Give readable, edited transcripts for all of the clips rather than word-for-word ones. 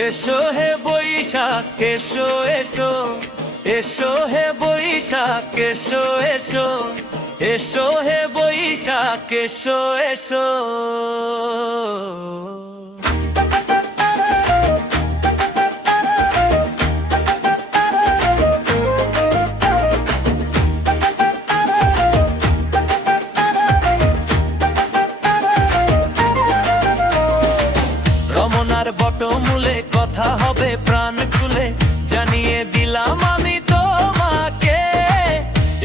এসো হে বৈশাখ এসো এসো, এসো হে বৈশাখ এসো এসো, এসো হে বৈশাখ এসো এসো। রমনার বটমূলে কথা হবে প্রাণ খুলে, জানিয়ে দিলাম আমি তোমাকে।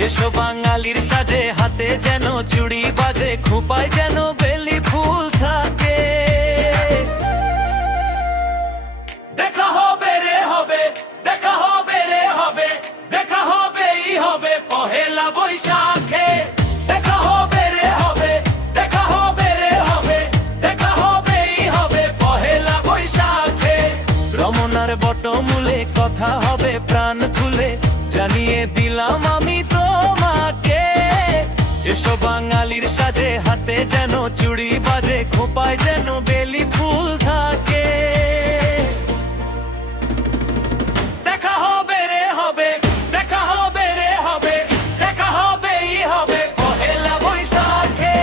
এসো বাঙালির সাজে, হাতে যেন চুড়ি বাজে, খোঁপায় যেন বেলি ফুল থাকে। দেখা হবে রে হবে, দেখা হবে রে হবে, দেখা হবেই হবে পহেলা বৈশাখে। দেখা হবে রে হবে, দেখা হবে রে হবে, দেখা হবেই হবে পহেলা বৈশাখে। রমনার বটমূলে কথা হবে প্রাণ খুলে, জানিয়ে দিলাম আমি তোমাকে। এসো বাঙালির সাজে, হাতে যেন চুড়ি বাজে, খোঁপায় যেন বেলি ফুল থাকে। দেখা হবে রে হবে, দেখা হবে রে হবে, দেখা হবেই হবে পহেলা বৈশাখে।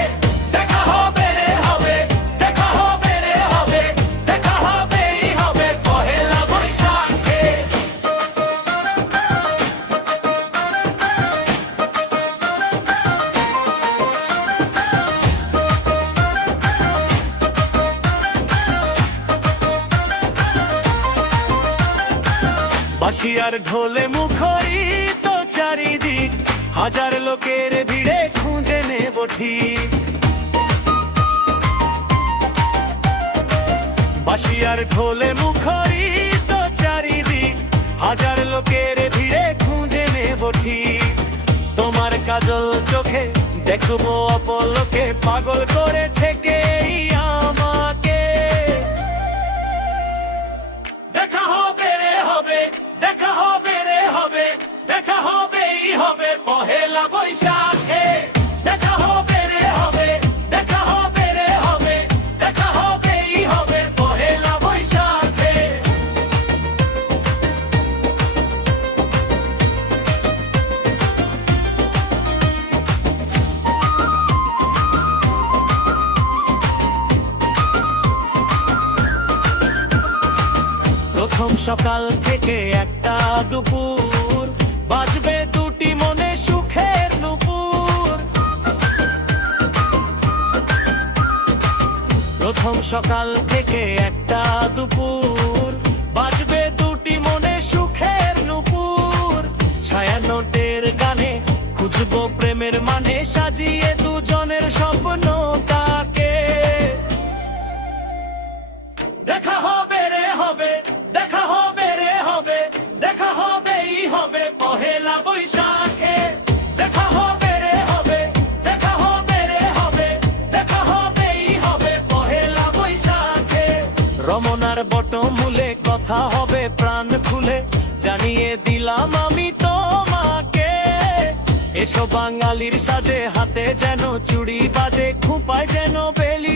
দেখা হবে রে হবে, দেখা হবে রে হবে, দেখা হবেই হবে পহেলা বৈশাখে। বাঁশি আর ঢোলে মুখরিত চারিদিক, হাজার লোকের ভিড়ে খুঁজে নেব ঠিক। বাঁশি আর ঢোলে মুখরিত চারিদিক, হাজার লোকের ভিড়ে খুঁজে নেব ঠিক। তোমার কাজল চোখে দেখবো অপলোকে, পাগল করেছে কে আমাকে। দেখা হবে রে হবে, দেখা হবে রে হবে, দেখা হবেই হবে পহেলা বৈশাখে। দেখা হবে রে হবে, দেখা হবে রে হবে, দেখা হবেই হবে পহেলা বৈশাখে। প্রথম সকাল থেকে একটা দুপুর, বাজবে দুটি মনে সুখের নুপুর। প্রথম সকাল থেকে একটা দুপুর, বাজবে দুটি মনে সুখের নুপুর। ছায়ানটের গানে খুঁজবো প্রেমের মানে, সাজিয়ে দুজনের স্বপ্ন তাকে। দেখা হবে রে হবে, দেখা হবে রে হবে, দেখা হবেই হবে পহেলা বৈশাখে। দেখা হবে রে হবে, দেখা হবে রে হবে, দেখা হবেই হবে পহেলা বৈশাখে। রমনার বটমূলে কথা হবে প্রাণ খুলে, জানিয়ে দিলাম আমি তোমাকে। এসো বাঙালির সাজে, হাতে যেন চুড়ি বাজে, খোঁপায় যেন বেলি